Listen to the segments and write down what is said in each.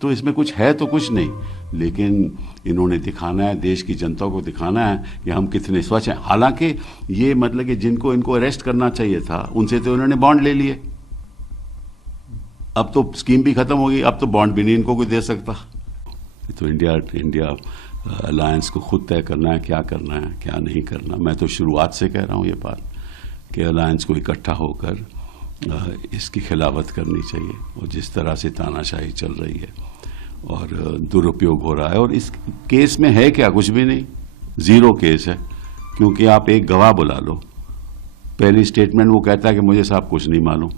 तो इसमें कुछ है तो कुछ नहीं, लेकिन इन्होंने दिखाना है, देश की जनता को दिखाना है कि हम कितने स्वच्छ हैं। हालांकि ये मतलब कि जिनको इनको अरेस्ट करना चाहिए था उनसे तो इन्होंने बॉन्ड ले लिए। अब तो स्कीम भी खत्म हो गई, अब तो बॉन्ड भी नहीं इनको कोई दे सकता। तो इंडिया अलायंस को खुद तय करना है क्या करना है क्या नहीं करना। मैं तो शुरुआत से कह रहा हूँ ये बात कि अलायंस को इकट्ठा होकर इसकी खिलाफत करनी चाहिए। और जिस तरह से तानाशाही चल रही है और दुरुपयोग हो रहा है, और इस केस में है क्या, कुछ भी नहीं, जीरो केस है। क्योंकि आप एक गवाह बुला लो, पहली स्टेटमेंट वो कहता है कि मुझे साहब कुछ नहीं मालूम,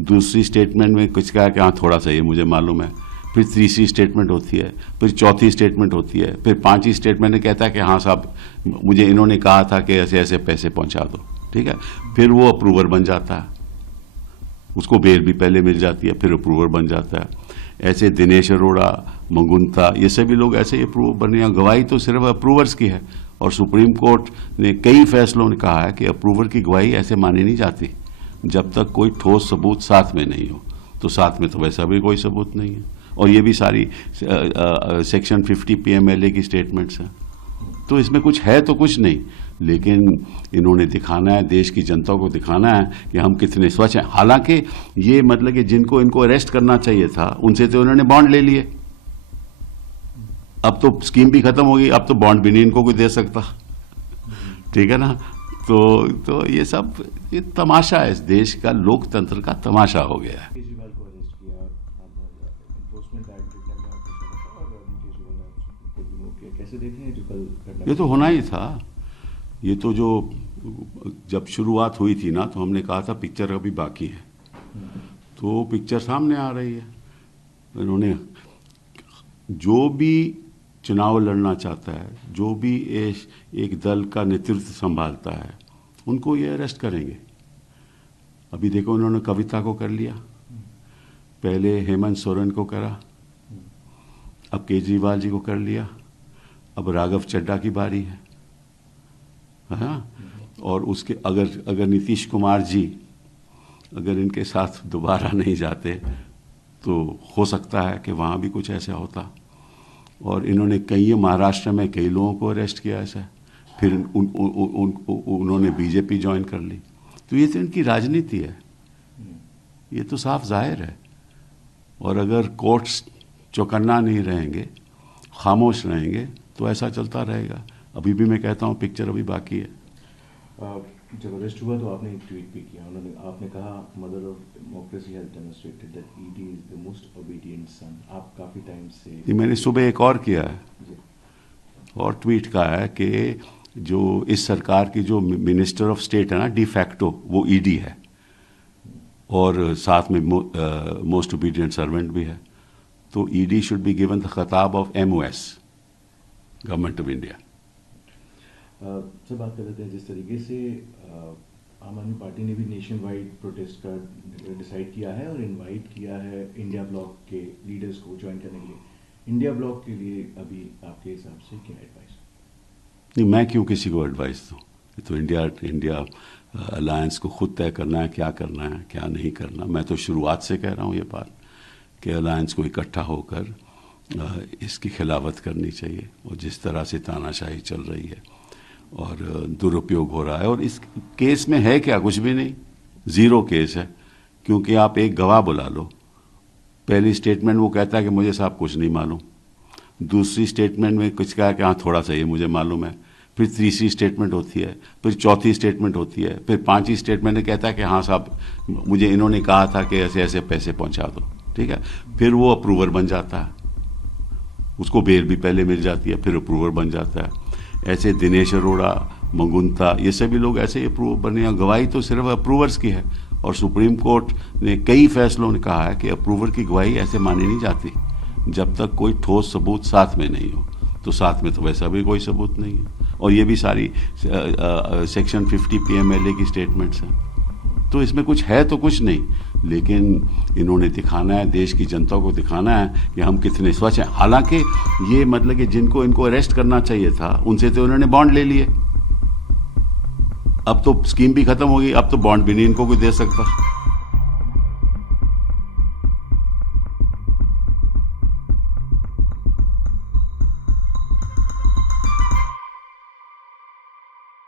दूसरी स्टेटमेंट में कुछ कहा कि हाँ थोड़ा सा ये मुझे मालूम है, फिर तीसरी स्टेटमेंट होती है, फिर चौथी स्टेटमेंट होती है, फिर पांचवी स्टेटमेंट में कहता है कि हाँ साहब मुझे इन्होंने कहा था कि ऐसे ऐसे पैसे पहुंचा दो, ठीक है। फिर वो अप्रूवर बन जाता है, उसको बेल भी पहले मिल जाती है, फिर अप्रूवर बन जाता है। ऐसे दिनेश अरोड़ा, मंगुंता, ये सभी लोग ऐसे ही अप्रूवर बने। गवाही तो सिर्फ अप्रूवर्स की है, और सुप्रीम कोर्ट ने कई फैसलों ने कहा है कि अप्रूवर की गवाही ऐसे मानी नहीं जाती जब तक कोई ठोस सबूत साथ में नहीं हो। तो साथ में तो वैसा भी कोई सबूत नहीं है, और ये भी सारी सेक्शन 50 PMLA की स्टेटमेंट्स हैं। तो इसमें कुछ है तो कुछ नहीं, लेकिन इन्होंने दिखाना है, देश की जनता को दिखाना है कि हम कितने स्वच्छ हैं। हालांकि ये मतलब कि जिनको इनको अरेस्ट करना चाहिए था उनसे तो उन्होंने बॉन्ड ले लिए। अब तो स्कीम भी खत्म हो गई, अब तो बॉन्ड भी नहीं इनको कोई दे सकता, ठीक है ना। तो ये सब ये तमाशा है, इस देश का लोकतंत्र का तमाशा हो गया है। केजरीवाल को अरेस्ट किया, एनफोर्समेंट डायरेक्टरेट ने आपको समझा और केजरीवाल ने आपको रिमूव किया, कैसे देख रहे हैं जो कल ये तो होना ही था। ये तो जो जब शुरुआत हुई थी ना, तो हमने कहा था पिक्चर अभी बाकी है, तो पिक्चर सामने आ रही है। इन्होंने जो भी चुनाव लड़ना चाहता है, जो भी एक दल का नेतृत्व संभालता है, उनको ये अरेस्ट करेंगे। अभी देखो उन्होंने कविता को कर लिया, पहले हेमंत सोरेन को करा, अब केजरीवाल जी को कर लिया, अब राघव चड्ढा की बारी है, हाँ। और उसके अगर नीतीश कुमार जी अगर इनके साथ दोबारा नहीं जाते तो हो सकता है कि वहाँ भी कुछ ऐसा होता। और इन्होंने महाराष्ट्र में कई लोगों को अरेस्ट किया ऐसा, फिर उन्होंने बीजेपी ज्वाइन कर ली। तो ये तो इनकी राजनीति है, ये तो साफ जाहिर है। और अगर कोर्ट्स चौकन्ना नहीं रहेंगे, खामोश रहेंगे, तो ऐसा चलता रहेगा। अभी भी मैं कहता हूँ पिक्चर अभी बाकी है। जब अरेस्ट हुआ तो आपने एक ट्वीट भी किया, आपने कहा mother of democracy has demonstrated that ED is the most obedient son. आप काफी टाइम से ये मैंने सुबह एक और किया है, और ट्वीट का है कि जो इस सरकार की जो मिनिस्टर ऑफ स्टेट है ना डिफैक्टो, वो ईडी है, और साथ में मोस्ट ओबीडिएंट सर्वेंट भी है। तो ED should be given the खिताब of MOS, government of India. से बात कर लेते हैं, जिस तरीके से आम आदमी पार्टी ने भी नेशन वाइड प्रोटेस्ट का डिसाइड किया है और इनवाइट किया है इंडिया ब्लॉक के लीडर्स को ज्वाइन करने के लिए। इंडिया ब्लॉक के लिए अभी आपके हिसाब से क्या एडवाइस? नहीं, मैं क्यों किसी को एडवाइस दूँ? तो इंडिया अलायंस को खुद तय करना है क्या करना है क्या नहीं करना। मैं तो शुरुआत से कह रहा हूँ ये बात कि अलायंस को इकट्ठा होकर इसकी खिलाफत करनी चाहिए। और जिस तरह से तानाशाही चल रही है और दुरुपयोग हो रहा है, और इस केस में है क्या, कुछ भी नहीं, जीरो केस है। क्योंकि आप एक गवाह बुला लो, पहली स्टेटमेंट वो कहता है कि मुझे साहब कुछ नहीं मालूम, दूसरी स्टेटमेंट में कुछ कहा कि हाँ थोड़ा सा ये मुझे मालूम है, फिर तीसरी स्टेटमेंट होती है, फिर चौथी स्टेटमेंट होती है, फिर पांचवी स्टेटमेंट में कहता है कि हाँ साहब मुझे इन्होंने कहा था कि ऐसे ऐसे पैसे पहुंचा दो, ठीक है। फिर वो अप्रूवर बन जाता है, उसको बेल भी पहले मिल जाती है, फिर अप्रूवर बन जाता है। ऐसे दिनेश अरोड़ा, मंगुंता, ये सभी लोग ऐसे ही अप्रूवर बने। गवाही तो सिर्फ अप्रूवर्स की है, और सुप्रीम कोर्ट ने कई फैसलों ने कहा है कि अप्रूवर की गवाही ऐसे मानी नहीं जाती जब तक कोई ठोस सबूत साथ में नहीं हो। तो साथ में तो वैसा भी कोई सबूत नहीं है, और ये भी सारी सेक्शन 50 PMLA की स्टेटमेंट्स हैं। तो इसमें कुछ है तो कुछ नहीं, लेकिन इन्होंने दिखाना है, देश की जनता को दिखाना है कि हम कितने स्वच्छ हैं। हालांकि ये मतलब कि जिनको इनको अरेस्ट करना चाहिए था उनसे तो उन्होंने बॉन्ड ले लिए। अब तो स्कीम भी खत्म हो गई, अब तो बॉन्ड भी नहीं इनको कोई दे सकता।